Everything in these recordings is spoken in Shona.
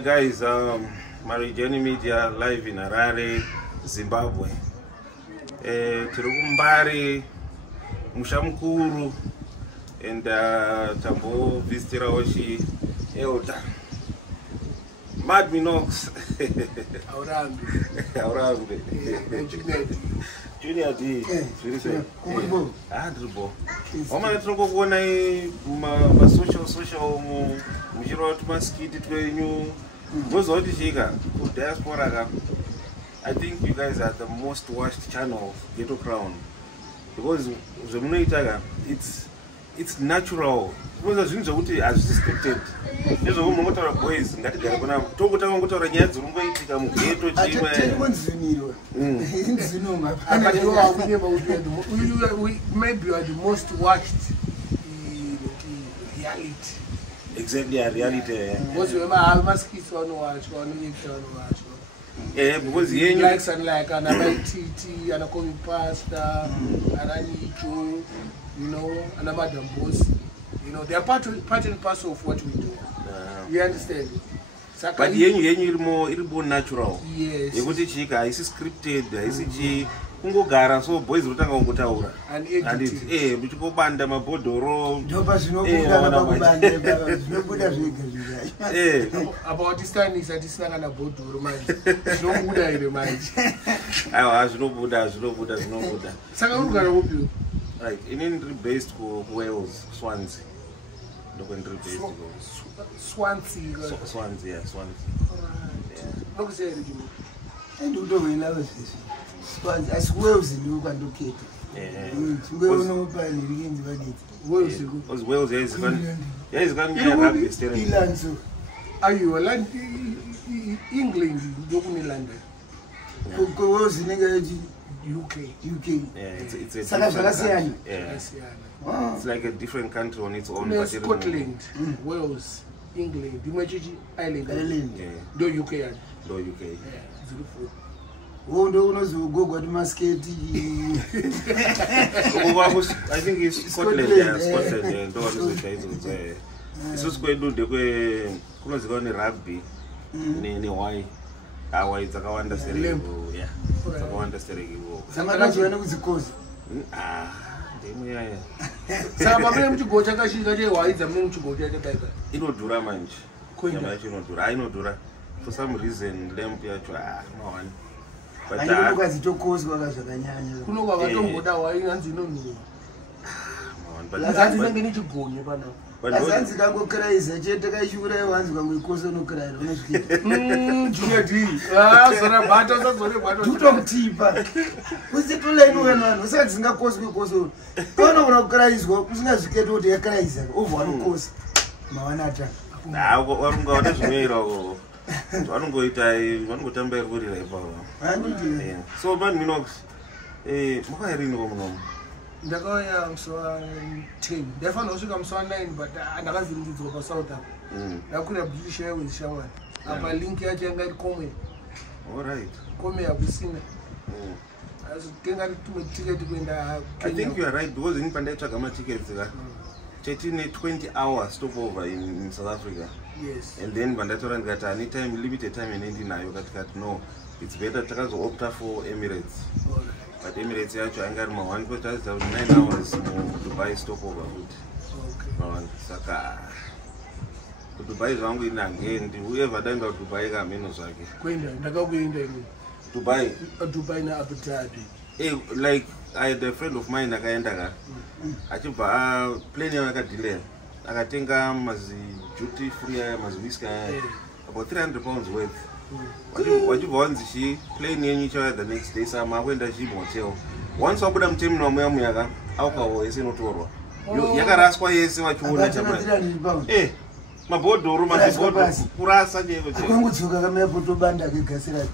guys, Marriejernie Media live in Harare, Zimbabwe. Tiri musha mukuru and tambo visitira oshi elder Mad Minox. Aurambe. Junior D. Adribo. Oma netungo kuona ma social mujiro tumaskiti twenyu. Gozo oti shika diaspora ka. I think you guys are the most watched channel of Ghetto Crown because it's natural. Because zvinhu zvokuti hazvisi scripted. Ndizvo mungotaura boys ngatigare kuna tongotanga ngotaura nyaya dzirungoitika mughetto chimwe. Maybe you are the most watched reality. Exactly, a reality. Because you must keep on watch, yeah, because you likes and like and I TT and I call me pastor and I need you, you know, and I'm Madam Boss. You know, they are part and parcel of what we do. You understand? But it's more natural. Yes. You go to Chika, it's scripted, it's kungogara so boys votanga kungotaura and editing muchikobanda mabhodhoro about this time is atisina kana bhodhoro manje zvinobuda ire manje aiwa zvinobuda saka urugara kupi right inini based ku Wales Swansea ndoko ndiri based Swansea yeah nokuseri kimi ndikutongela sisi Swansea asiwezi ndokukandokhetha ngibona ubani likenzi bakithi Wales yes rugby stadium ilanzo ayiwa land England ndokune London ko Wales ningaji UK yeah it's a different it's like a different country on its own but Scotland Wales England dimachichi island do UK yeah zero Wondo unozogogwa masketi I think it's Scotland ndo wanozoita isusu kwedu ndekwe kunozika ne rugby ne why awai dzakawanda serego dzakawanda serego samakachiwana kudzikoza ndemwe yaya saka pamene muchigota kashika chehwaidza mune muchigota chakaika inodhura manje nyama yacho inodhura for some reason lamp yacho mawani kwazitokozwa kazvakanyanya kuno kwavatomboda wainanzi inonhuwa azanzi nichigonye pano azanzi kangokiraisa chete kaishukurai wanzi kangoikosa unokiraira unosvika zora bhata usazore bhata tutomutipa usitulainowenwanhu saka dzisingakoswi koso kaunogona kukiraizwa usingazviketa kuti yakiraisa obva wanokosa mawanata warunga wata zvinoirawo vanongotamba irurira ipapo so man Minox makairini komunomu ndakauya musi wa 10 ndaifanira kusvika musi wa 9 but ndakavhiringidzwa pasouth apa ndakwira British Airways shamwari apa link yacho yanga iri kome hakusina tenga tumwe tiketi kuenda I think you are right because ini pandaitsvaga matickets chetine 20 hours stopover in South Africa. Yes. And then mandatora ndikati any time limited time inendinayo katikati no it's better takazoopta for Emirates. But Emirates yacho anga ari 1.9 hours mu Dubai stopover futi. Okay. Saka Dubai zvangu inangendi whoever daenda kuDubai kameno zvake. Kwenda ndakakuenda ini. Dubai na Abu Dhabi. Like I had a friend of mine akaenda ka achibva plane yayo yakadelay akatenga mazi duty free mazi whiskey about 300 pounds worth wachibva wanzi plane yenyu ichauya the next day saka makuenda hotel once wabuda muterminal muya ka alcohol yese inotorwa yakaraswa yese vachiona mabhodhoro kurasa cheko akangotsoka kamepotobanda kegasira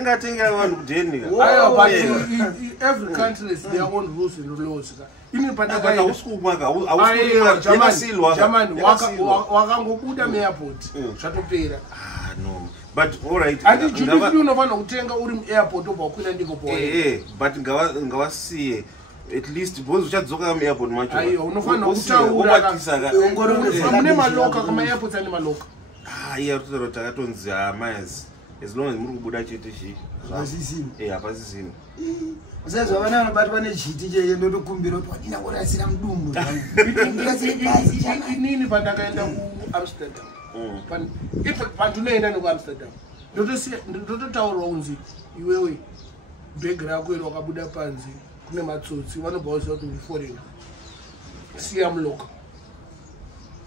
ingatengera vanhu kujenika but every country has their own rules and laws ini pandakaenda usikumaka Germany wakangobuda muairport zvatopera no but all right andi duty free unofanira kutenga uri muairport obva wakwira ndiko but ngawasiye at least because uchadzoka mu-airport macho aiwa unofanira kutaura mune maloka kuma-airports ane maloka iya rutaura takatonzi miles as long as muri kubuda chete hapasisini usazwa vana vanobatwa nechiti cheye ndotokumbira kuti wadina kurasira mudumbu inini pandakaenda kuamsterdam pandunoenda nekuamsterdam ndototaurwa kunzi iwewe bhegi rako iri wakabuda panze kune matsotsi vanobva vaziva kuti uforeigner siya muloka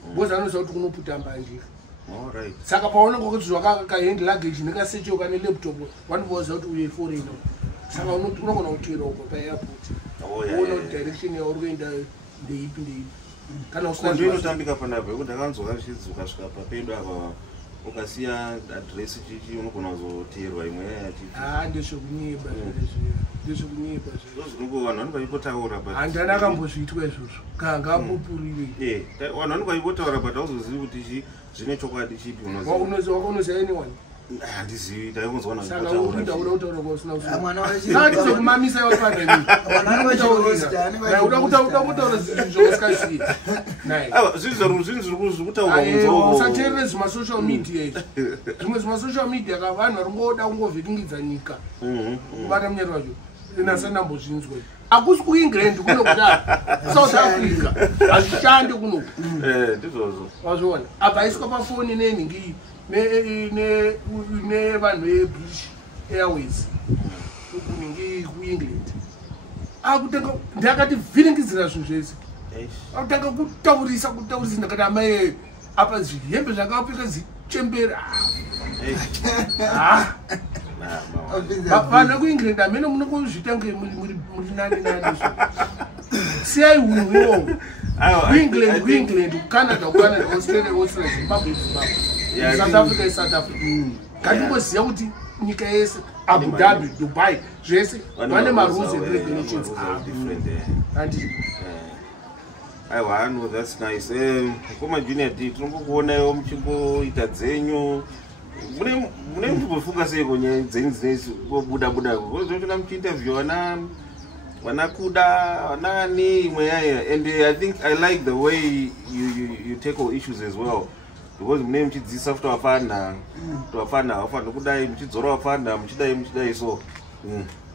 because anoziva kuti kunoputa mbanjira saka paononga kuti zvakakahand luggage nekasechoka nelaptop vanobva vaziva kuti uye foreigner saka unogona kutera uko paairport uona kuti direction yauri kuenda ndeipi kana usindoinotambika panapa yekuti ndakanzwa zvichidzuka svika papedo apa ukasiya adresi chichi unogona kuzoteerwa imwe ndezvekunyeba ndezvekunyeba vanhu vanobaipotaura handana akambozviitwa izvozvo kangapupurire vanhu vanobaipotaura but hauzozivi kuti zvine chokwadi chipi unoziva anyone handizivi taikunzwana ndizokumamisa usateerere zvimasocial media zvimwe zvimasocial media ka vanhu vari ngoda kungovhekingidza nyika kuvana munyari vacho nasandambozvinzwa akusi kuengland kuno kuda south africa hazvishande kuno ndizvozvo wazviona abva aiswa pafoni nenhingi nevanhu vebritish airways kunhingi kuengland akutanga ndakati vhiringidzira zvinhu zvese akutanga kutaurisa ndakati amai apa zvihembe zvakapfeka zichembera vanhu vekuengland amene munokuzvitange muri nani siyai hunhu iwowo kuengland kucanada australia zimbabwe south africa south africa ngatingoziva kuti nyika yese abu dhabi dubai zvese vane marules and regulations aiwa no that's nice komajunior d tinombokuonaiwo muchingoita dzenyu mune mumbofunga seiko nyaya dzenyu dzinezi kobuda kozotoka muchiinterview vanakuda vanani imwe yaya and I think I like the way you tackle issues as well because mune muchidzisa kuti wafana wafana kudai muchidzora wafana muchidai so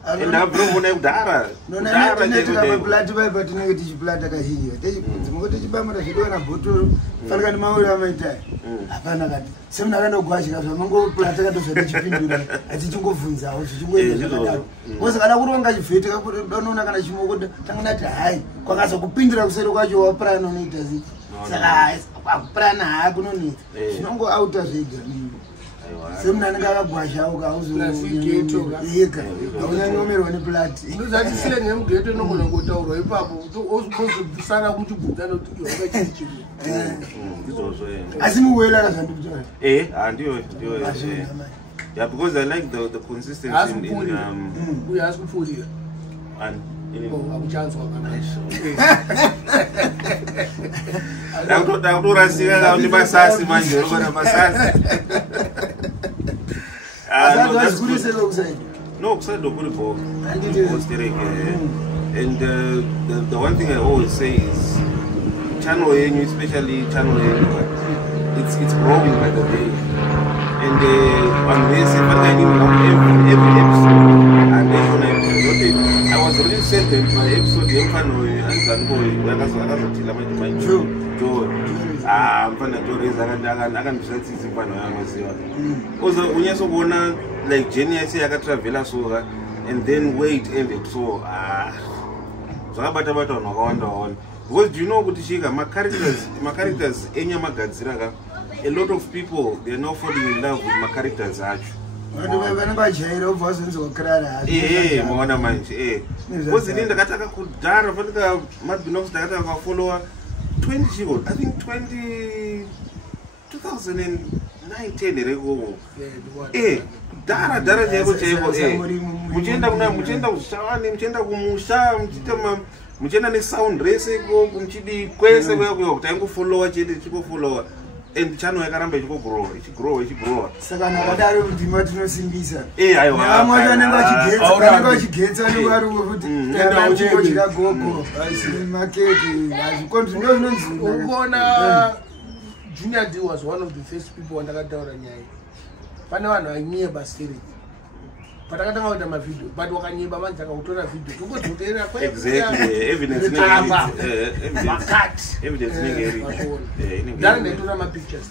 and abroona kudhara plati vaipa tinenge tichiplata kazhinji dzimwe tichibamira zvidona bhotoro fanika nemauri amaitai hapana kati semunakaenda kugwashika zvamangoplata katozvatichipindura atichingobvunzawo zvichingoenda zvakadaro bose kana kuronga chivhetika kuti danoona kana chimoko tanganati hai kwakazokupindura kuseri kwacho waprana unoita zii saka akuprana haa kunonita zvinongoauta zvega semuna anenge akagwashawo kauziyeka aunyanyomerwa neplati ndozatisiye nemugeto inogona ngotaurwa ipapo ozosara muchibvunza nokuti wakachii asi muwelana zvandikutaura ndio yeah, because I like the consistency in uye asi kupfuurira akuchanzwa ndakutorasika kaundi masasi manje urikona masasi no kusaido kuri bostereke and the one thing I always say is channel yenyu especially channel yenyu it's growing by the day and on this every episode I was really saddened my episode yemfano anzango yakazotila manje mfana toreza akandizvatsitsi mfano yamaziva ozo unyaso kuona like journey yase yakatravela so and then wait ended so zvakabata vanhu vakawanda because do you know kuti shika ma characters enyamagadzira ka a lot of people they are now falling in love with my characters acho maona manje because ini ndakataka kudhara fanika Minox ndakataka kufollowa 20 chiko I think 2009 reko dhara chaiko muchienda kushawani muchienda kumusha muchienda nesound rese ko muchidi kwese kweko taingofollowa chete chikofollowa and channel yakaramba ichigrowa saka nakadaro ndima tinosimbisa aiwa vamwe vanenge vachigetsa nevari wekuti uchingodyira gogo makeke hazvikondri ndo zvinonzi ukuona Junior D was one of the first people wandakataura nyaya pane vanhu vanyeba spirit patakatanga kuita mavideo but wakanyeba manje akautora video tokodzoterera ndari ndaitora mapictures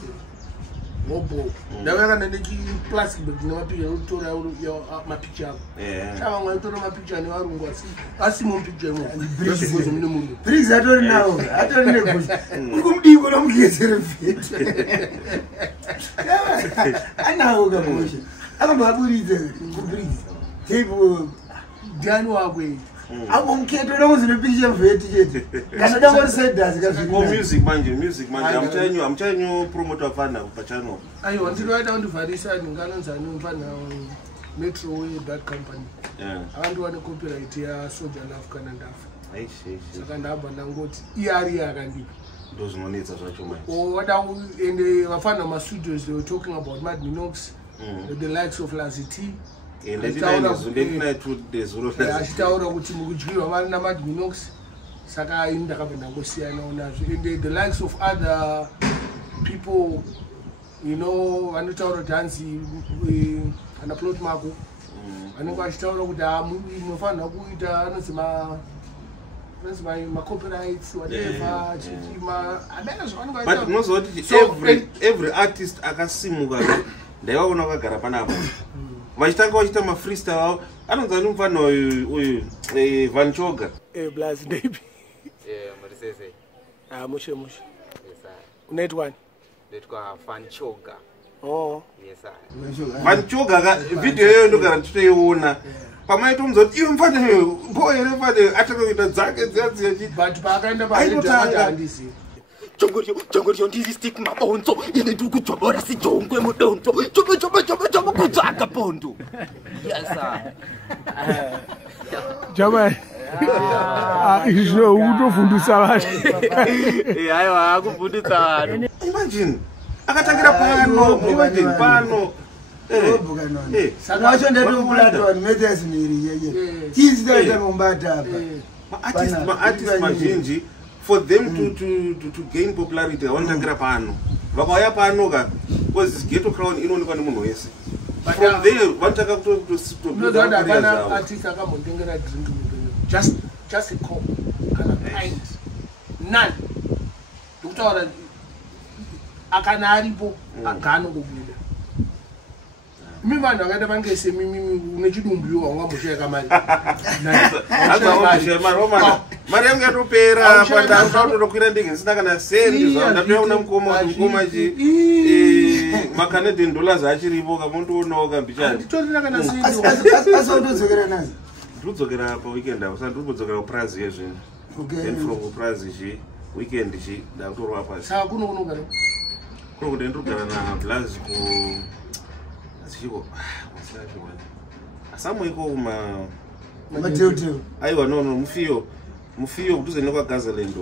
mobo ndavaka nechiplastic bag nemapicture ekutora mapicture ako chavamwe aitora mapicture nevarungu asimo mupicture imozozo mune munhu Briggs atori nawo atori negusha ukumudiko nomugezere mfeto anawo kagosha akambaburidze kubriggs table ndiani wakwe abomkheto nomuzine picture mfeto chete nganoda ngorisedazi music manje I'm telling you promoter fana pa channel ayo ndinoita kundivharisa ndinganonzani mfana Metro that company abantu vane copyright ya Soldier Love kana ndafa saka ndabva ndangoti iyari yakandipa ndo zvinonetsa zvacho manje wada and vafana ma-studios they were talking about Mad Minox the likes of Lazity achitaura kuti mukudyirwa vari naMad Minox saka ini ndakabva ndangosiyanawo nazvo and the likes of other people you know vanotaura kuti hanzi ana plot mako vanenge vachitaura kuti munofanira kuita anonzi ma-copyrights whatever abena zvavanenge but unozoti every artist akasimuka ndaivaona vakagara panapo vachitanga vachiita mafreestyle avo anonzi ani mufana uyu Van Choga blas ndeipi mushe unaitwani Van Choga Van Choga video iyoyo ndogara ndichitoiona pamaitomunza kuti iwe mufana mboere mfana atanga kuita dzake dziyadziyachi but paakaenda paandisi Jongoriyo ndiri stick mabonzo ine ndiri kujobora sijongwe mudonzo jobo kudzaka pondo jamani izvo utofundisa vanhu aiwa akufundisa vanhu imagine akatangira pano saka wacho ndatoplaton metesmiri yeye tiisitaita mumbata apa maartist mazhinji for them to gain popularity vanotangira pano vakauya pano ka because Ghetto Crown inoonekwa nemunhu wese from there vanotanga kutopana artist akambondengera drink just a cup kana pint none ndokutaura akana aripo agano kubuda mimi vanhu vakaita vangese mimi unechidumbiwo wangamushaika mari mari yangu yatopera pandatotokwira ndege ndisina kana sendi ndatoyauna mukoma chi macanadian dollars achiripo kamondoonawo kambichani nditorina kana asotodzokera nazi ndikudzokera paweekend apa ndikudzokera kuprazi yezvino then from kuprazi chi weekend chi ndakutorwa pasi saka kunogara kuti ndirikugara nablas azichiko asamweko mateutewu aiwa no mufiyo kudhuze nekwagazeland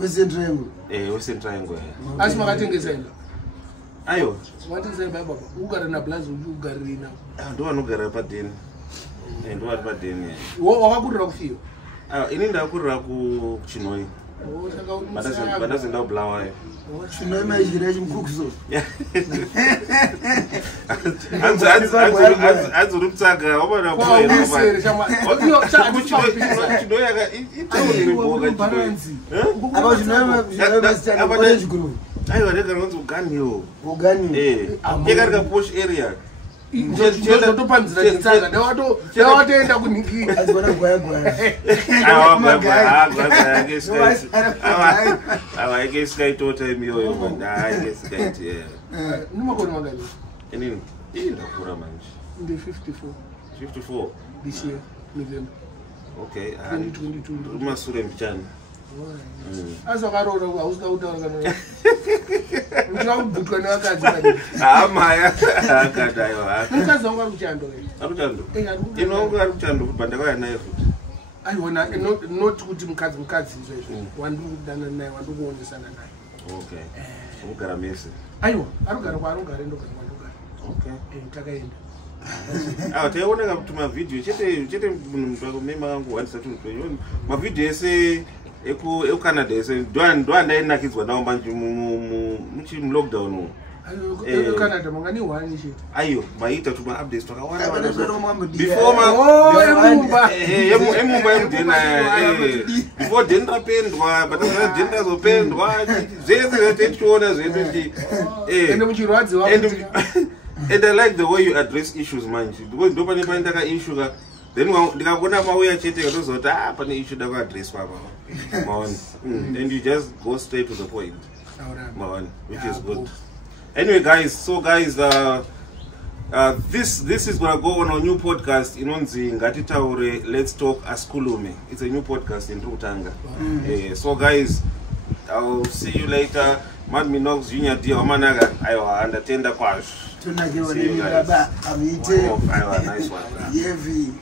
western triangle asi makatengesa ina aiwa watengesa baba ugara nablas ugarira ndo vanogara padeni ndo vari padeni wakakurira kufiyo ini ndakurira kuchinoi badazinda kubulawayo chinoi maizhira chimukukuso hanzi uri mutsaga aiwa rega rinonzi uganiwo yakarika posh area ndotopanzira chitsanga ndawatoenda kuningira awaikeisikaitota imiyoyo ndaikeisikaiti nimakoni makani inini ndakura manje ndi 54 this year November okay 2022 masure mbichani asi wakarora hausikautaura kana uchakubhutwa nevakadzi maya akadaiwa mukadzi wangu ari kuchando akuchando inongo ari kuchando kuti bandakauya naye futi aiona not kuti mukadzi izvezvo wandikudana naye wandikuonesana naye okay mugara mese aiwa arugara kwarugara ndogara okay takaenda taiona kuti mavidhiyo chete munhu mema wangu wandisa tunhu mavidhiyo ese ekucanada ese ndoandainakidzwa nawo manje mulockdown umo Canada mangani wani chete ayo maita tuma updates twakawanda emumba emudhena before dheni rapendwa but dheni razopendwa zvese zvatetichiona zvedu ende muchirwadziwa and I like the way you address issues manje because ndo pane paindaka issue ka then ndikakona mauya chete katozoti pane issue da kuaddresswa apa maona and you just go straight to the point maona which is good. Anyway guys, this is gonna go on our new podcast inonzi ngatitaure let's talk askulume. It's a new podcast in Rutanga. So guys, I'll see you later. Man Minox Junior Dia Omanaga aiwa undertender kwash. Tunakiwa ni baba amite. Aiwa nice one. Yevi.